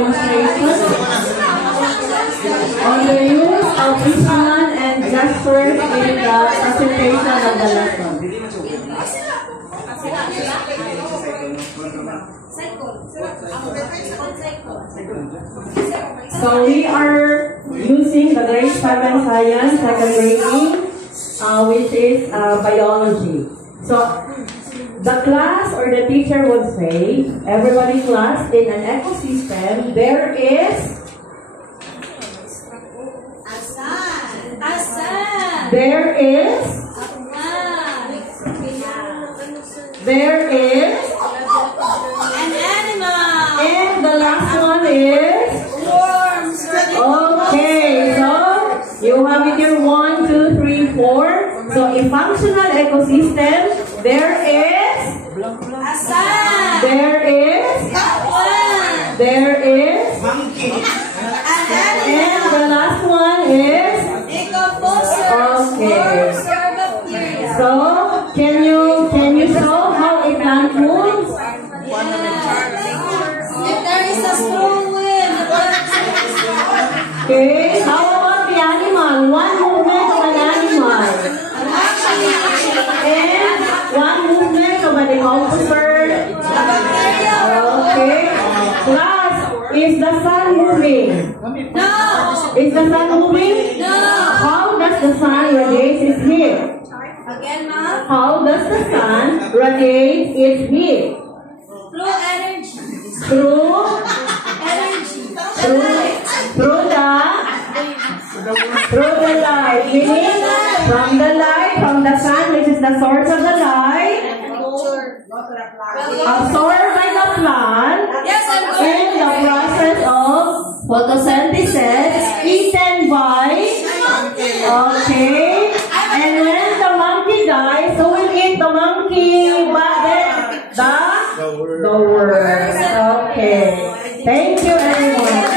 demonstration on the use of vision and gestures in the presentation of the lesson. So we are using the grade 7 science, second grading, which is biology. So the class or the teacher would say, everybody class, in an ecosystem, there is an animal. And the last one is Worms. okay. So you have it here 1, 2, 3, 4. So in functional ecosystem, there is A sun. there is Monkey. and the last one is okay. So can you show how a plant moves? If there is a strong wind, Okay, how about the animal? One movement of an animal. And one movement of an decomposer. Okay. Class, is the sun moving? no. Is the sun moving? No. How does the sun radiate its heat? Again, ma'am. How does the sun radiate its heat? Through energy. Through the light, meaning from the sun, which is the source of the light, absorbed by the plant in the process of photosynthesis, eaten by, okay, and when the monkey dies, who will eat the monkey? The worm. Okay. Thank you, everyone.